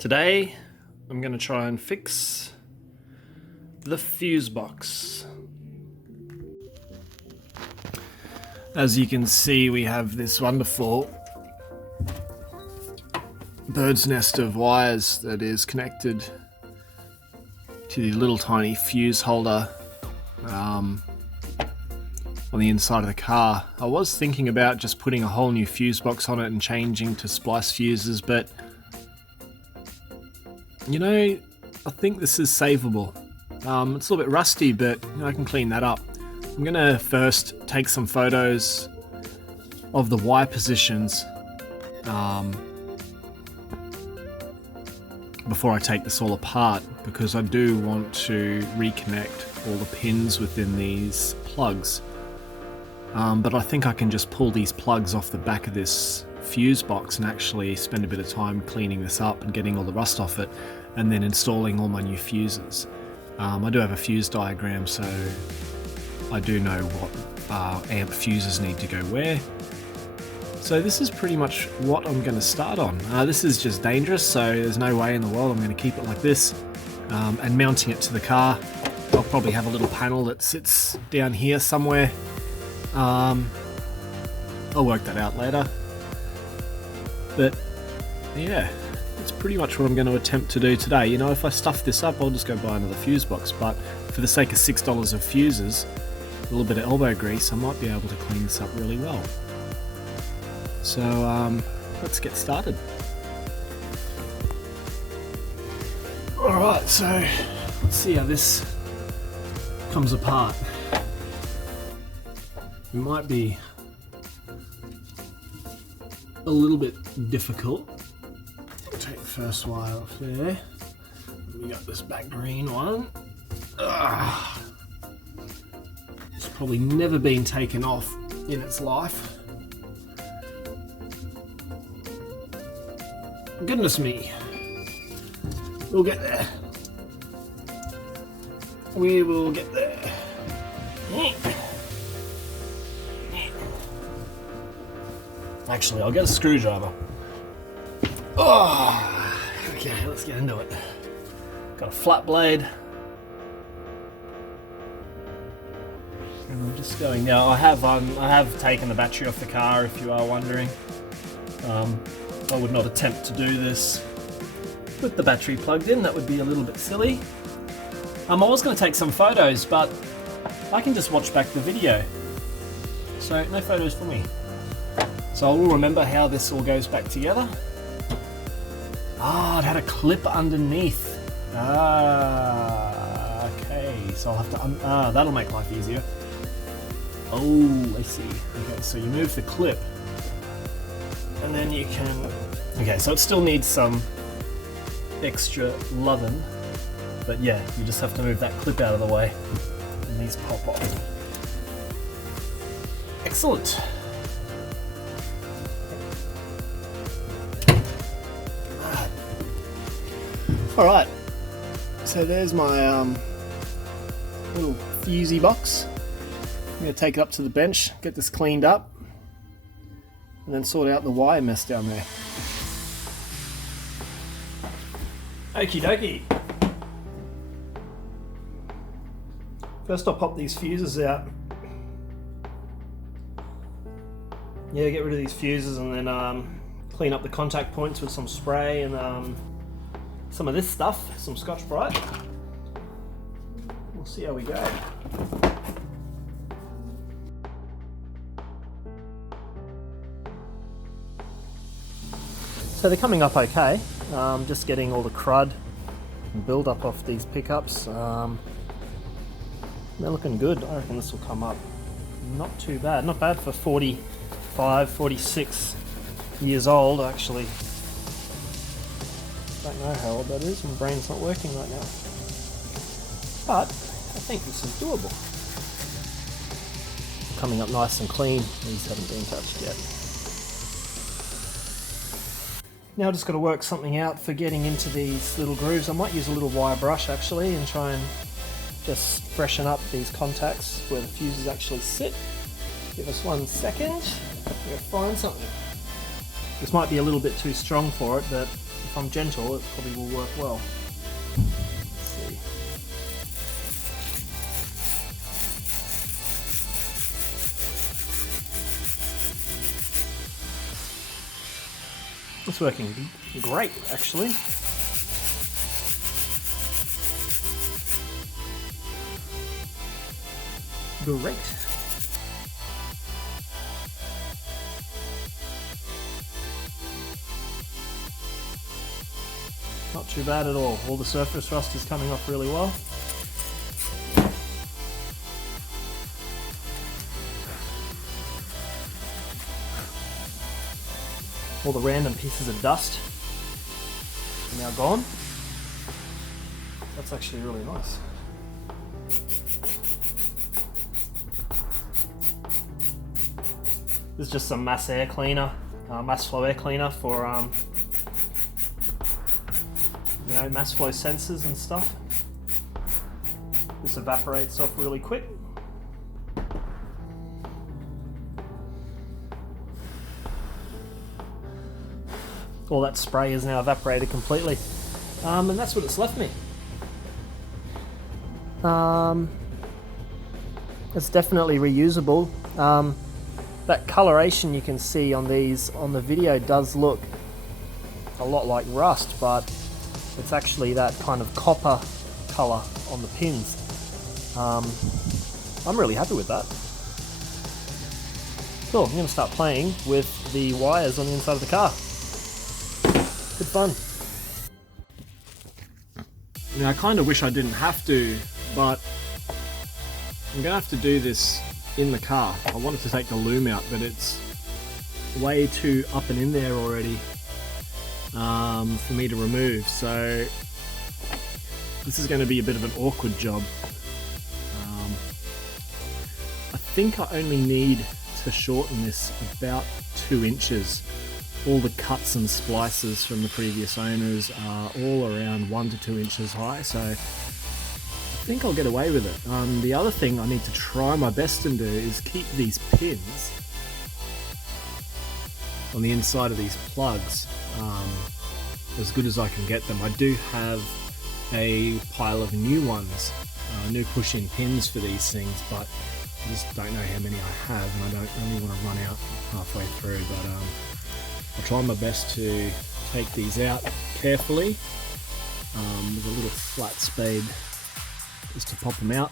Today, I'm going to try and fix the fuse box. As you can see, we have this wonderful bird's nest of wires that is connected to the little tiny fuse holder on the inside of the car. I was thinking about just putting a whole new fuse box on it and changing to splice fuses, but you know, I think this is savable. It's a little bit rusty, but I can clean that up. I'm gonna first take some photos of the wire positions before I take this all apart, because I do want to reconnect all the pins within these plugs. But I think I can just pull these plugs off the back of this fuse box and actually spend a bit of time cleaning this up and getting all the rust off it, and then installing all my new fuses. I do have a fuse diagram, so I do know what amp fuses need to go where. So this is pretty much what I'm going to start on. This is just dangerous, so there's no way in the world I'm going to keep it like this. And mounting it to the car, I'll probably have a little panel that sits down here somewhere. I'll work that out later. But yeah, that's pretty much what I'm going to attempt to do today. You know, if I stuff this up, I'll just go buy another fuse box, but for the sake of $6 of fuses, a little bit of elbow grease, I might be able to clean this up really well. So let's get started. Alright, so let's see how this comes apart. It might be a little bit difficult. I'll take the first wire off there. We got this back green one. It's probably never been taken off in its life. Goodness me. We'll get there. We will get there. Actually, I'll get a screwdriver. Oh, okay, let's get into it. Got a flat blade. And I'm just going now. I have taken the battery off the car, if you are wondering. I would not attempt to do this with the battery plugged in. That would be a little bit silly. I was going to take some photos, but I can just watch back the video. So no photos for me. So I will remember how this all goes back together. It had a clip underneath. Okay, so I'll have to, that'll make life easier. Oh, I see. Okay, so you move the clip, and then you can, okay, so it still needs some extra loving, but yeah, you just have to move that clip out of the way, and these pop off. Excellent. Alright, so there's my little fusey box. I'm going to take it up to the bench, get this cleaned up, and then sort out the wire mess down there. Okie dokie. First I'll pop these fuses out. Yeah, get rid of these fuses and then clean up the contact points with some spray and some of this stuff, some Scotch-Brite. We'll see how we go. So they're coming up okay. Just getting all the crud and build up off these pickups. They're looking good. I reckon this will come up not too bad. Not bad for 45, 46 years old, actually. Don't know how old that is, my brain's not working right now. But I think this is doable. Coming up nice and clean, these haven't been touched yet. Now I've just got to work something out for getting into these little grooves. I might use a little wire brush actually and try and just freshen up these contacts where the fuses actually sit. Give us 1 second, we'll find something. This might be a little bit too strong for it, but if I'm gentle, it probably will work well. Let's see. It's working great, actually. Great. Not too bad at all. All the surface rust is coming off really well. All the random pieces of dust are now gone. That's actually really nice. This is just some mass air cleaner, mass flow air cleaner for you know, mass flow sensors and stuff. This evaporates off really quick. All that spray is now evaporated completely, and that's what it's left me. It's definitely reusable. That coloration you can see on these on the video does look a lot like rust, but it's actually that kind of copper color on the pins. I'm really happy with that. Cool, I'm going to start playing with the wires on the inside of the car. Good fun. Now, I kind of wish I didn't have to, but I'm going to have to do this in the car. I wanted to take the loom out, but it's way too up and in there already for me to remove, so this is going to be a bit of an awkward job. I think I only need to shorten this about 2 inches. All the cuts and splices from the previous owners are all around 1 to 2 inches high, so I think I'll get away with it. The other thing I need to try my best and do is keep these pins on the inside of these plugs as good as I can get them. I do have a pile of new ones, new push-in pins for these things, but I just don't know how many I have, and I don't really want to run out halfway through, but I'll try my best to take these out carefully with a little flat spade just to pop them out.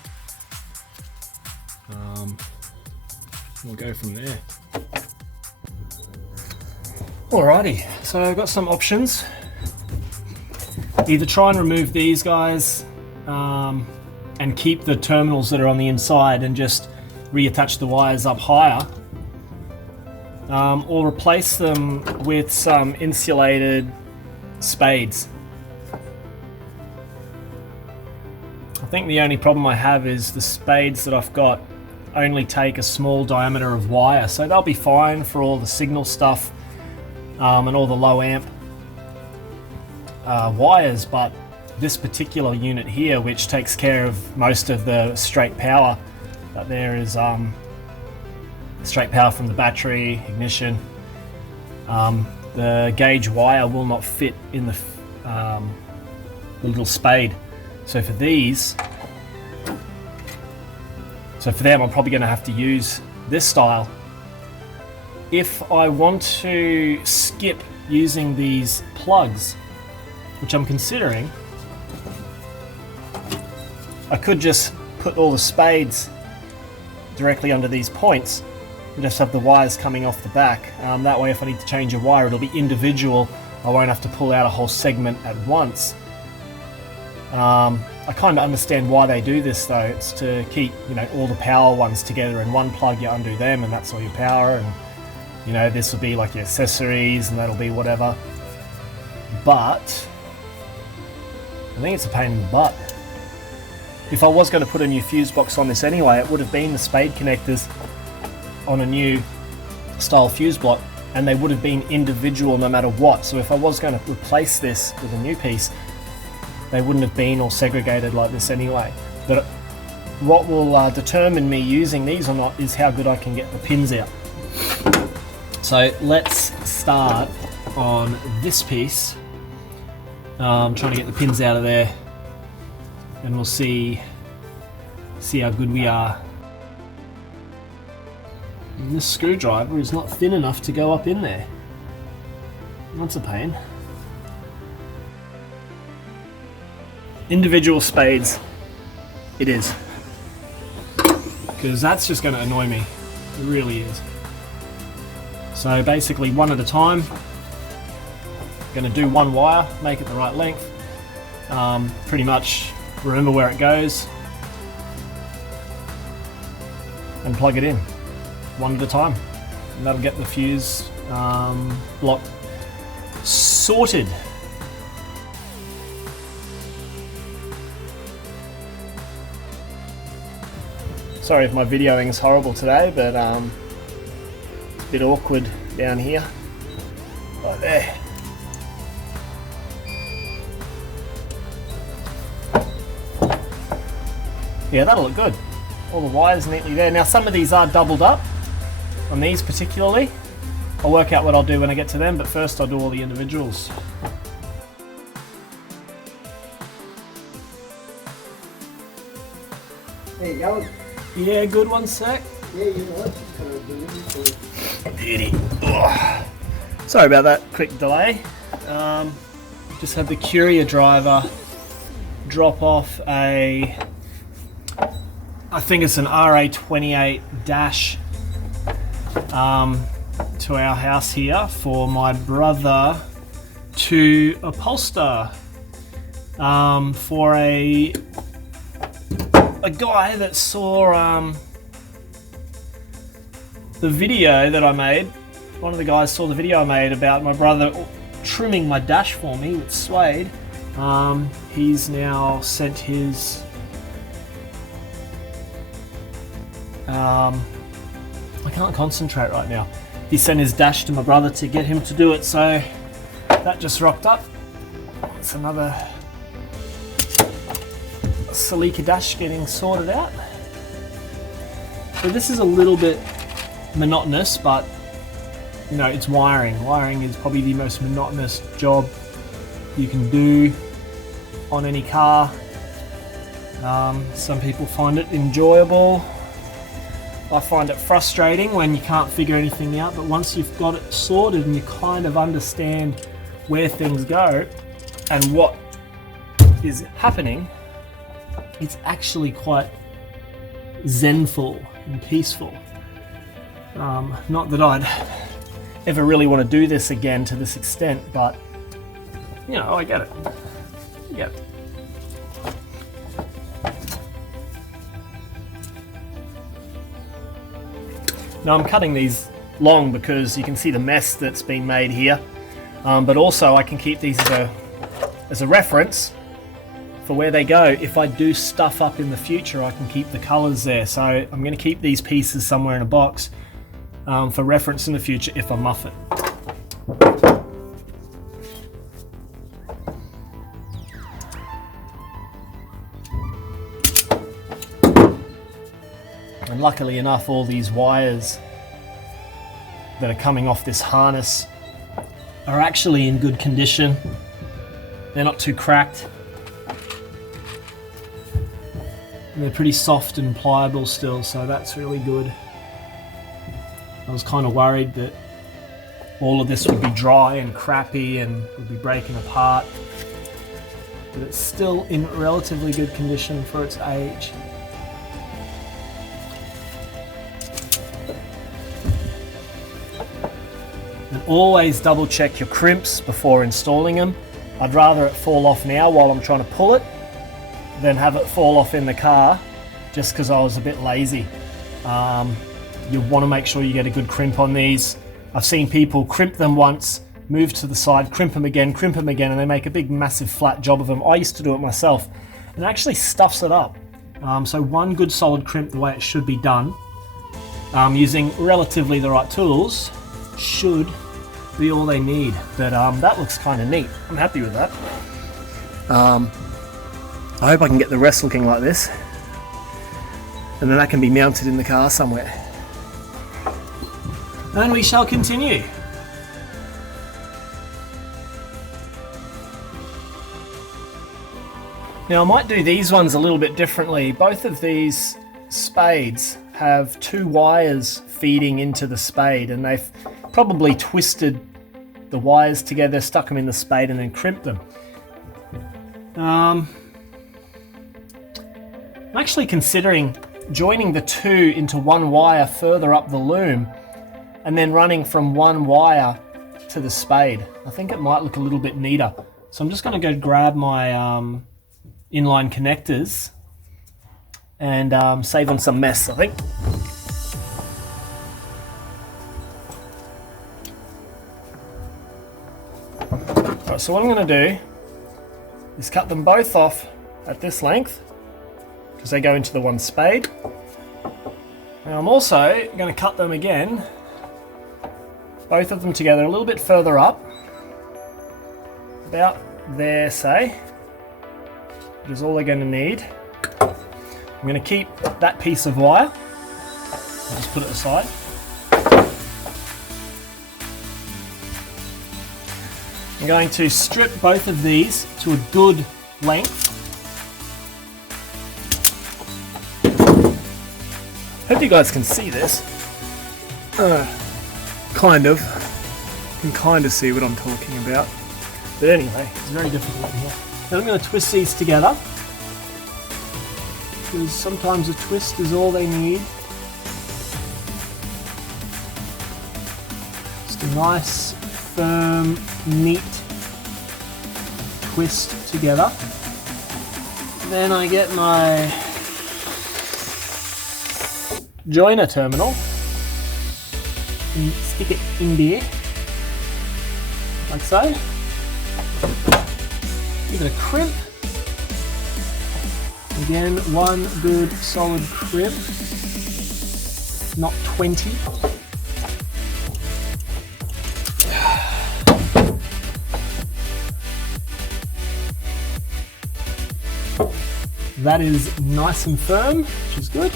We'll go from there. Alrighty, so I've got some options. Either try and remove these guys and keep the terminals that are on the inside and just reattach the wires up higher, or replace them with some insulated spades. I think the only problem I have is the spades that I've got only take a small diameter of wire, so they'll be fine for all the signal stuff and all the low amp wires, but this particular unit here, which takes care of most of the straight power, but there is straight power from the battery, ignition, the gauge wire will not fit in the little spade. So for these, so for them I'm probably going to have to use this style. If I want to skip using these plugs, which I'm considering, I could just put all the spades directly under these points and just have the wires coming off the back. That way if I need to change a wire, it'll be individual. I won't have to pull out a whole segment at once. I kind of understand why they do this though. It's to keep, you know, all the power ones together in one plug. You undo them and that's all your power, and you know, this will be like your accessories and that'll be whatever. But I think it's a pain in the butt. If I was going to put a new fuse box on this anyway, it would have been the spade connectors on a new style fuse block, and they would have been individual no matter what. So if I was going to replace this with a new piece, they wouldn't have been all segregated like this anyway. But what will determine me using these or not is how good I can get the pins out. So let's start on this piece. Trying to get the pins out of there, and we'll see how good we are. And this screwdriver is not thin enough to go up in there. That's a pain. Individual spades, it is. Because that's just going to annoy me. It really is. So basically one at a time. Going to do one wire, make it the right length. Pretty much remember where it goes. And plug it in. One at a time. And that'll get the fuse block sorted. Sorry if my videoing is horrible today, but it's a bit awkward down here. Right there. Yeah, that'll look good. All the wires neatly there. Now some of these are doubled up, on these particularly. I'll work out what I'll do when I get to them, but first I'll do all the individuals. There you go. Yeah, good, one sec. Yeah, you know what? Just kind of do it. Beauty. Sorry about that quick delay. Just had the courier driver drop off I think it's an Ra28 dash to our house here for my brother to upholster for a guy that saw the video that I made. One of the guys saw the video I made about my brother trimming my dash for me with suede. He's now sent his I can't concentrate right now. He sent his dash to my brother to get him to do it, so that just rocked up. It's another celica dash getting sorted out. So this is a little bit monotonous, but you know, it's wiring. Wiring is probably the most monotonous job you can do on any car. Some people find it enjoyable. I find it frustrating when you can't figure anything out, but once you've got it sorted and you kind of understand where things go and what is happening, it's actually quite zenful and peaceful. Not that I'd ever really want to do this again to this extent, but you know, I get it. Yep. Now I'm cutting these long because you can see the mess that's been made here, but also I can keep these as a reference for where they go. If I do stuff up in the future, I can keep the colors there. So I'm going to keep these pieces somewhere in a box for reference in the future if I muff it. And luckily enough, all these wires that are coming off this harness are actually in good condition. They're not too cracked. And they're pretty soft and pliable still, so that's really good. I was kind of worried that all of this would be dry and crappy and would be breaking apart, but it's still in relatively good condition for its age. And always double check your crimps before installing them. I'd rather it fall off now while I'm trying to pull it than have it fall off in the car just because I was a bit lazy. You want to make sure you get a good crimp on these. I've seen people crimp them once, move to the side, crimp them again, and they make a big massive flat job of them. I used to do it myself and it actually stuffs it up. So one good solid crimp the way it should be done, using relatively the right tools, should be all they need. But that looks kind of neat. I'm happy with that. I hope I can get the rest looking like this, and then that can be mounted in the car somewhere. And we shall continue. Now I might do these ones a little bit differently. Both of these spades have 2 wires feeding into the spade, and they've probably twisted the wires together, stuck them in the spade, and then crimped them. I'm actually considering joining the 2 into 1 wire further up the loom and then running from 1 wire to the spade. I think it might look a little bit neater. So I'm just going to go grab my inline connectors and save on some mess, I think. Right, so what I'm going to do is cut them both off at this length because they go into the 1 spade. Now I'm also going to cut them again, both of them together a little bit further up, about there, say, which is all they're going to need. I'm going to keep that piece of wire. I'll just put it aside. I'm going to strip both of these to a good length. Hope you guys can see this. Kind of. You can kind of see what I'm talking about. But anyway, it's very difficult in here. Now I'm going to twist these together, because sometimes a twist is all they need. Just a nice, firm, neat twist together. Then I get my joiner terminal and stick it in there, like so. Give it a crimp. Again, 1 good solid crimp, not 20. That is nice and firm, which is good.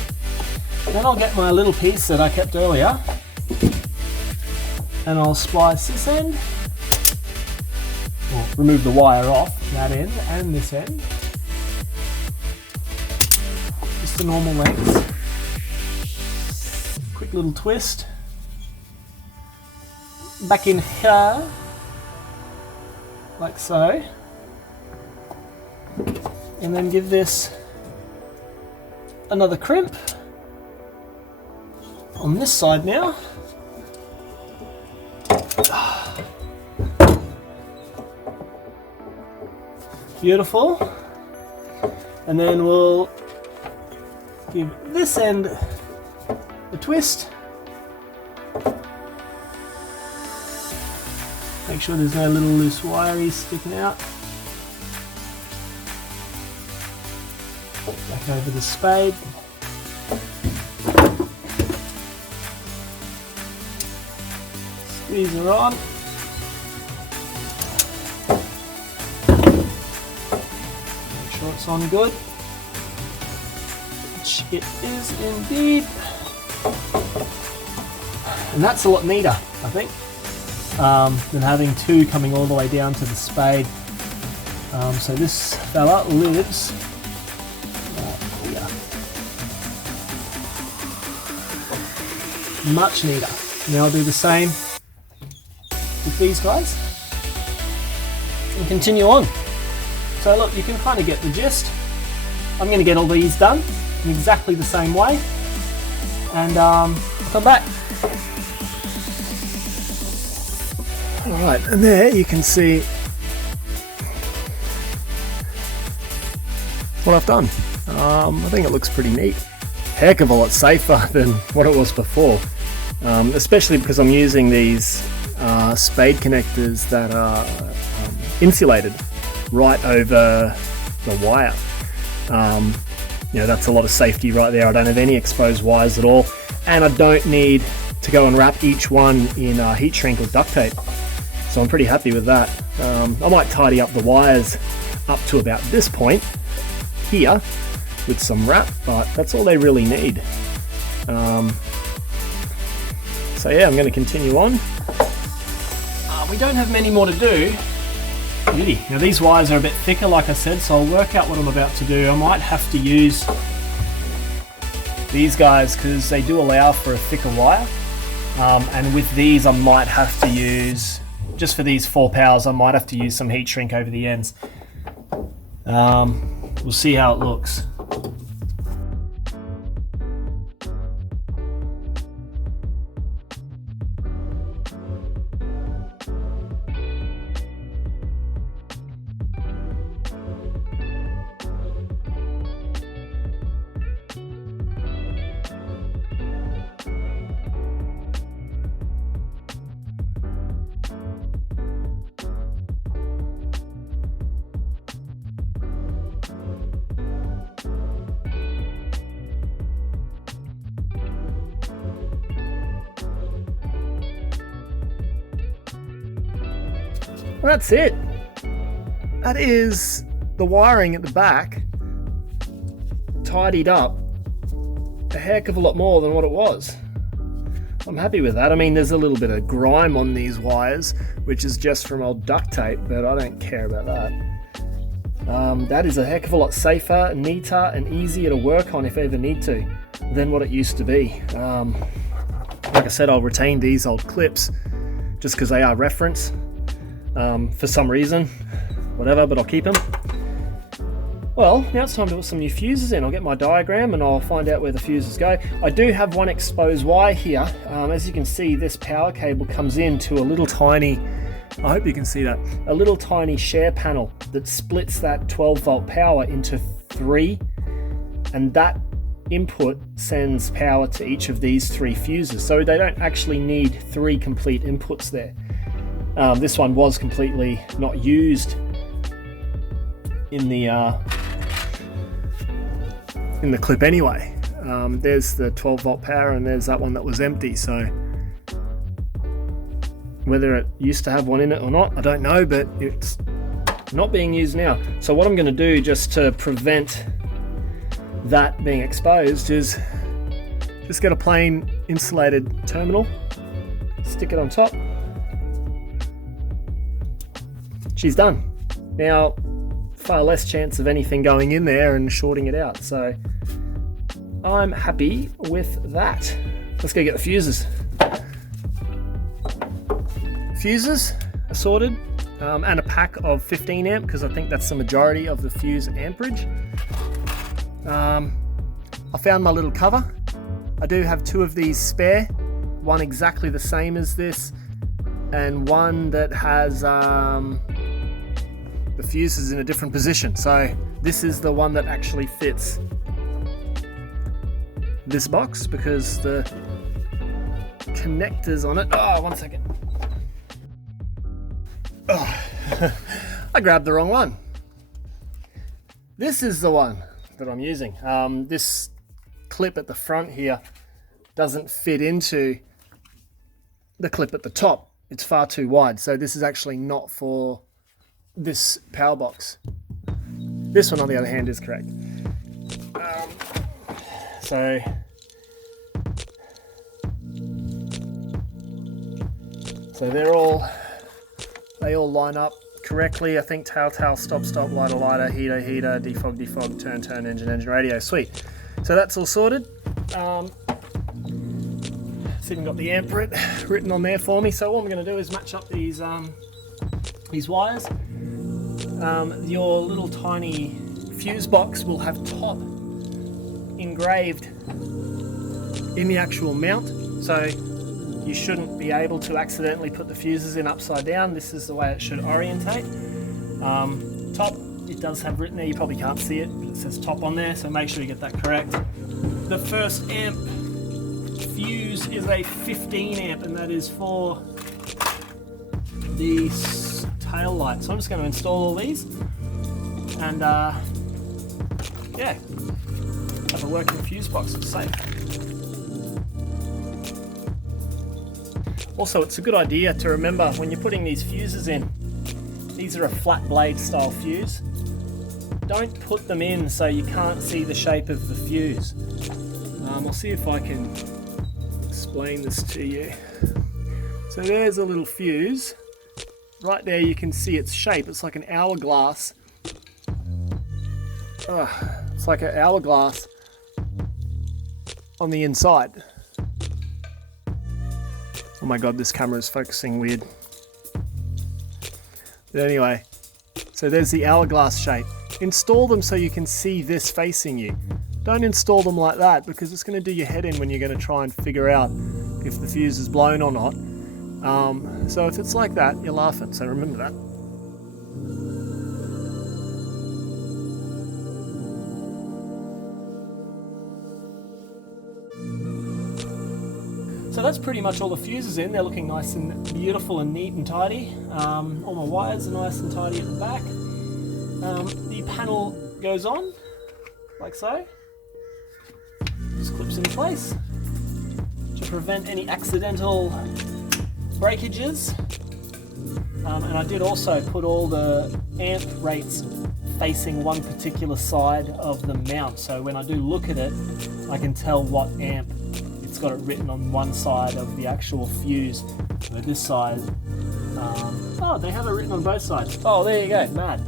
Then I'll get my little piece that I kept earlier, and I'll splice this end, or remove the wire off that end and this end. Just the normal length. Quick little twist. Back in here, like so. And then give this another crimp on this side now. Beautiful. And then we'll give this end a twist. Make sure there's no little loose wiries sticking out. Back over the spade. Squeeze her on. Make sure it's on good. Which it is indeed. And that's a lot neater, I think, than having 2 coming all the way down to the spade. So this fella lives here. Much neater. Now I'll do the same with these guys and continue on. So look, you can kind of get the gist. I'm going to get all these done in exactly the same way, and I'll come back. Alright, and there you can see what I've done. I think it looks pretty neat. Heck of a lot safer than what it was before, especially because I'm using these spade connectors that are insulated right over the wire. You know, that's a lot of safety right there. I don't have any exposed wires at all, and I don't need to go and wrap each one in heat shrink or duct tape. So I'm pretty happy with that. I might tidy up the wires up to about this point here with some wrap, but that's all they really need. So yeah, I'm going to continue on. We don't have many more to do, Beauty. Now these wires are a bit thicker, like I said, so I'll work out what I'm about to do. I might have to use these guys because they do allow for a thicker wire. And with these I might have to use, just for these 4 powers, I might have to use some heat shrink over the ends. We'll see how it looks. That's it. That is the wiring at the back tidied up a heck of a lot more than what it was. I'm happy with that. I mean, there's a little bit of grime on these wires, which is just from old duct tape, but I don't care about that. That is a heck of a lot safer, neater, and easier to work on if I ever need to than what it used to be. Like I said, I'll retain these old clips just because they are reference. For some reason, whatever, but I'll keep them. Well, now it's time to put some new fuses in. I'll get my diagram and I'll find out where the fuses go. I do have one exposed wire here. As you can see, this power cable comes into a little tiny, I hope you can see that, a little tiny share panel that splits that 12 volt power into 3, and that input sends power to each of these 3 fuses. So they don't actually need 3 complete inputs there. This one was completely not used in the clip anyway. There's the 12 volt power and there's that one that was empty, so whether it used to have one in it or not, I don't know, but it's not being used now. So what I'm going to do just to prevent that being exposed is just get a plain insulated terminal, stick it on top. She's done. Now, far less chance of anything going in there and shorting it out, so I'm happy with that. Let's go get the fuses. Fuses are sorted, and a pack of 15 amp because I think that's the majority of the fuse amperage. I found my little cover. I do have 2 of these spare, one exactly the same as this and one that has the fuse is in a different position. So this is the one that actually fits this box because the connectors on it, oh, one second. Oh, I grabbed the wrong one. This is the one that I'm using. This clip at the front here doesn't fit into the clip at the top. It's far too wide. So this is actually not for this power box. This one, on the other hand, is correct. So they all line up correctly. I think tail, stop, lighter, heater, defog, turn, engine, radio. Sweet. So that's all sorted. It's even got the amp written on there for me. So what I'm going to do is match up these wires. Your little tiny fuse box will have top engraved in the actual mount, so you shouldn't be able to accidentally put the fuses in upside down. This is the way it should orientate. Top, it does have written there, you probably can't see it, but it says top on there, so make sure you get that correct. The first amp fuse is a 15 amp, and that is for the tail light. So I'm just going to install all these and yeah, have a working fuse box. It's safe. Also, it's a good idea to remember when you're putting these fuses in, these are a flat blade style fuse. Don't put them in so you can't see the shape of the fuse. I'll see if I can explain this to you. So there's a little fuse right there you can see its shape. It's like an hourglass. It's like an hourglass on the inside. Oh my god, this camera is focusing weird. But anyway, so there's the hourglass shape. Install them so you can see this facing you. Don't install them like that because it's going to do your head in when you're going to try and figure out if the fuse is blown or not. So if it's like that, you're laughing, so remember that. So that's pretty much all the fuses in. They're looking nice and beautiful and neat and tidy. All my wires are nice and tidy at the back. The panel goes on, like so. Just clips in place to prevent any accidental breakages. And I did also put all the amp rates facing one particular side of the mount. So when I do look at it, I can tell what amp it's got it written on one side of the actual fuse. But this side, oh, they have it written on both sides. Oh, there you go, mad.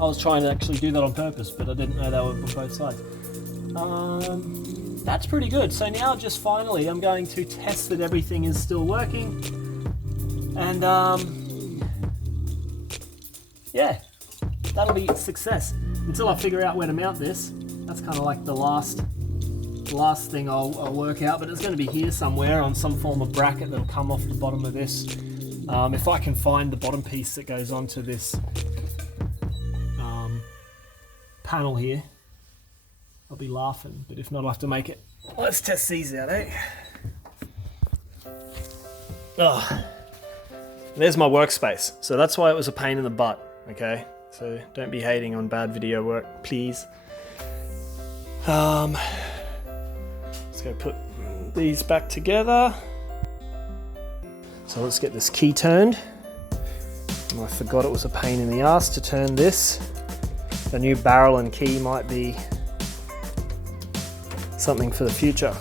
I was trying to actually do that on purpose, but I didn't know they were on both sides. That's pretty good. So now just finally I'm going to test that everything is still working. And yeah, that'll be a success. Until I figure out where to mount this. That's kind of like the last thing I'll work out, but it's going to be here somewhere on some form of bracket that'll come off the bottom of this. If I can find the bottom piece that goes onto this panel here, I'll be laughing, but if not, I'll have to make it. Let's test these out, eh? Oh, there's my workspace. So that's why it was a pain in the butt, okay? So don't be hating on bad video work, please. Let's go put these back together. So let's get this key turned. And I forgot it was a pain in the ass to turn this. The new barrel and key might be something for the future.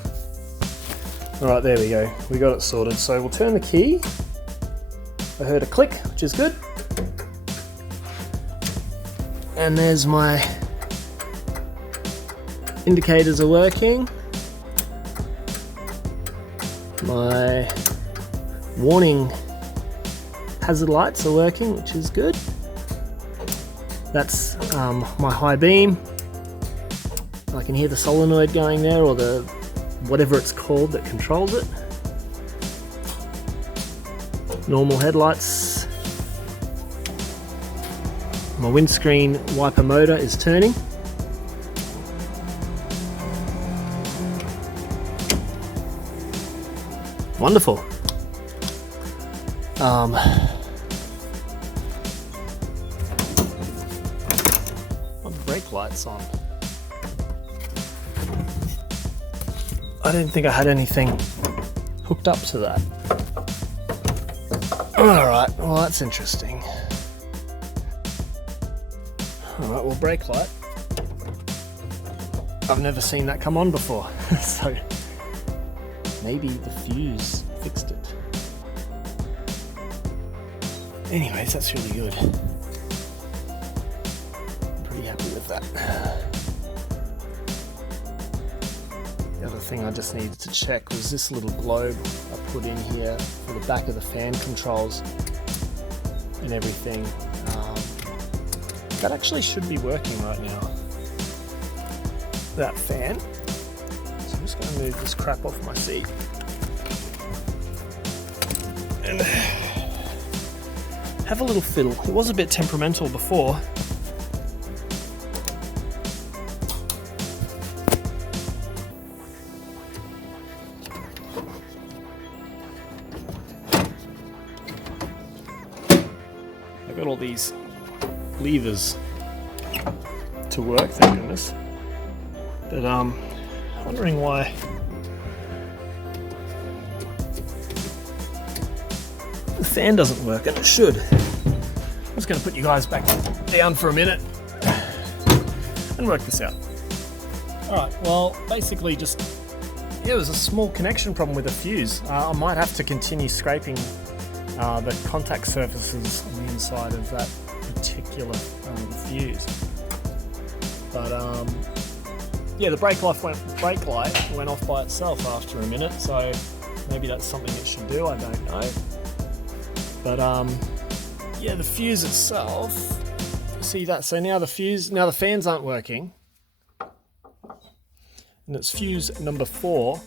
All right, there we go. We got it sorted. So we'll turn the key. I heard a click, which is good. And there's my indicators are working. My warning hazard lights are working, which is good. That's my high beam. I can hear the solenoid going there, or the whatever it's called that controls it. Normal headlights. My windscreen wiper motor is turning. Wonderful. My brake light's on. I didn't think I had anything hooked up to that. Alright, well that's interesting. Alright, well brake light. I've never seen that come on before, so maybe the fuse fixed it. Anyways, that's really good. I'm pretty happy with that. The other thing I just needed to check was this little globe I put in here for the back of the fan controls and everything. That actually should be working right now. That fan. So I'm just going to move this crap off my seat. And have a little fiddle. It was a bit temperamental before. I got all these levers to work, thank goodness. But wondering why the fan doesn't work, and it should. I'm just going to put you guys back down for a minute and work this out. Alright, well basically just, yeah, it was a small connection problem with the fuse. I might have to continue scraping the contact surfaces on the inside of that particular fuse. But yeah, the brake light went off by itself after a minute, so maybe that's something it should do, I don't know. But yeah, the fuse itself, see that? So now the fans aren't working, and it's fuse number 4.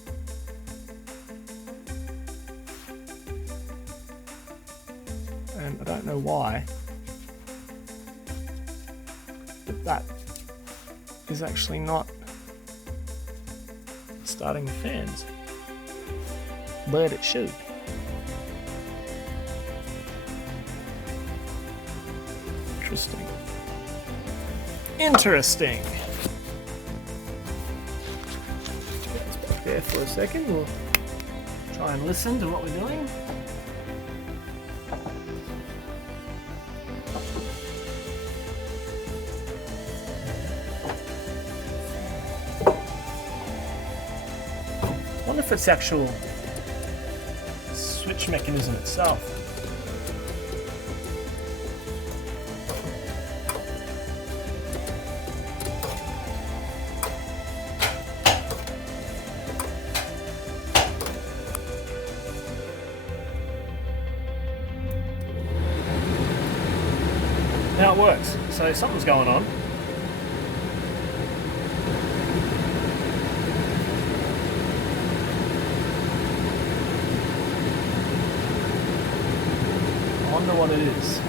And I don't know why, but that is actually not starting the fans, but it should. Interesting. Put this back there for a second. We'll try and listen to what we're doing. I wonder if it's the actual switch mechanism itself. Now it works, so something's going on. I wonder what it is.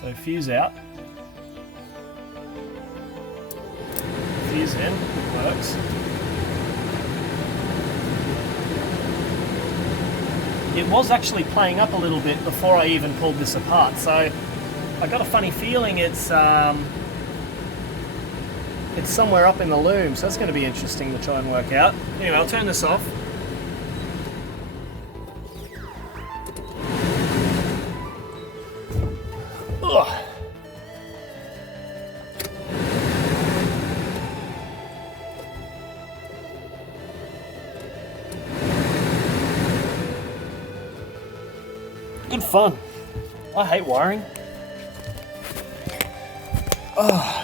So fuse out. Fuse in, it works. It was actually playing up a little bit before I even pulled this apart, so I got a funny feeling it's somewhere up in the loom, so that's going to be interesting to try and work out. Anyway, I'll turn this off. Ugh. Good fun. I hate wiring.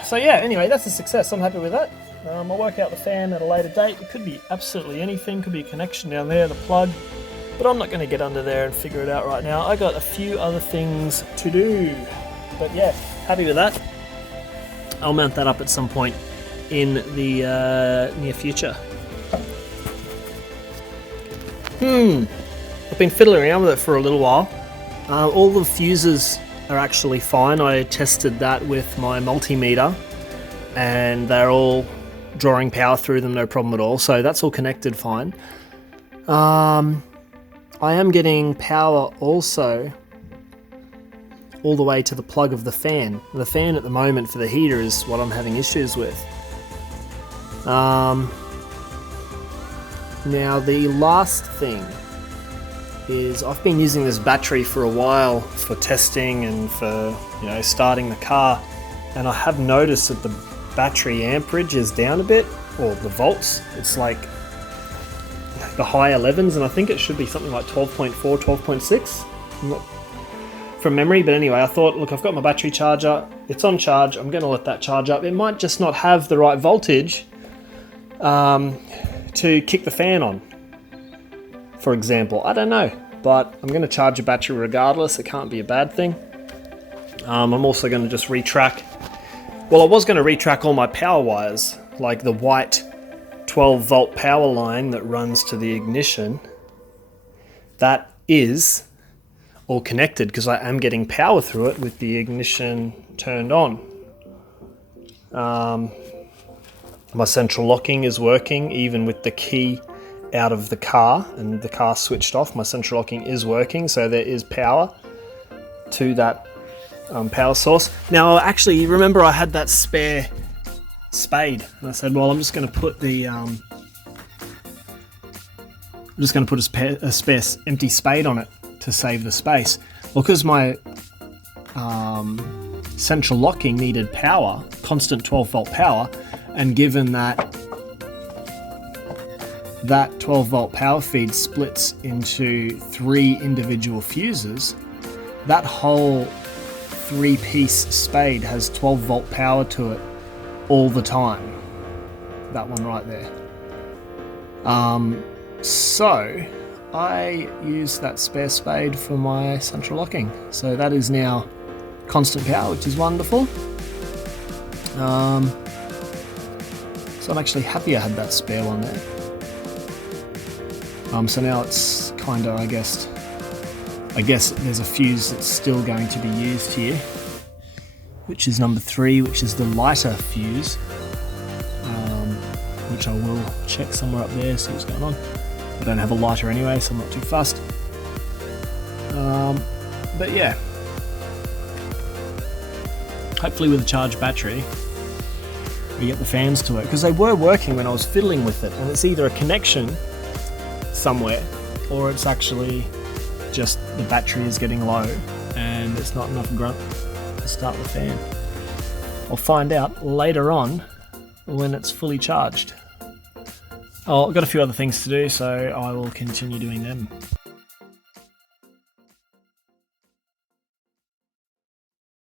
So yeah, anyway, that's a success. I'm happy with that. I'll work out the fan at a later date. It could be absolutely anything. Could be a connection down there, the plug. But I'm not going to get under there and figure it out right now. I got a few other things to do. But yeah, happy with that. I'll mount that up at some point in the near future. I've been fiddling around with it for a little while. All the fuses are actually fine. I tested that with my multimeter and they're all drawing power through them, no problem at all. So that's all connected fine. I am getting power also all the way to the plug of the fan. The fan at the moment for the heater is what I'm having issues with. Now the last thing is I've been using this battery for a while for testing and for, you know, starting the car, and I have noticed that the battery amperage is down a bit, or the volts. It's like the high 11s, and I think it should be something like 12.4, 12.6. I'm not from memory, but anyway, I thought, look, I've got my battery charger, it's on charge, I'm going to let that charge up. It might just not have the right voltage to kick the fan on, for example. I don't know, but I'm going to charge a battery regardless. It can't be a bad thing. I'm also going to just retrack. Well, I was going to retrack all my power wires, like the white 12 volt power line that runs to the ignition. That is all connected because I am getting power through it with the ignition turned on. My central locking is working even with the key out of the car and the car switched off. My central locking is working, so there is power to that power source. Now, actually, you remember I had that spare spade, and I said, well, I'm just going to put the a spare empty spade on it to save the space. Well, because my central locking needed power, constant 12 volt power, and given that that 12 volt power feed splits into 3 individual fuses, that whole 3-piece spade has 12 volt power to it all the time. That one right there. So I use that spare spade for my central locking. So that is now constant power, which is wonderful. So I'm actually happy I had that spare one there. So now it's kind of, I guess there's a fuse that's still going to be used here, which is number 3, which is the lighter fuse, which I will check somewhere up there, see what's going on. I don't have a lighter anyway, so I'm not too fussed. But yeah, hopefully with a charged battery we get the fans to work, because they were working when I was fiddling with it, and it's either a connection somewhere or it's actually just the battery is getting low and it's not enough grunt to start the fan. I'll find out later on when it's fully charged. Oh, I've got a few other things to do, so I will continue doing them.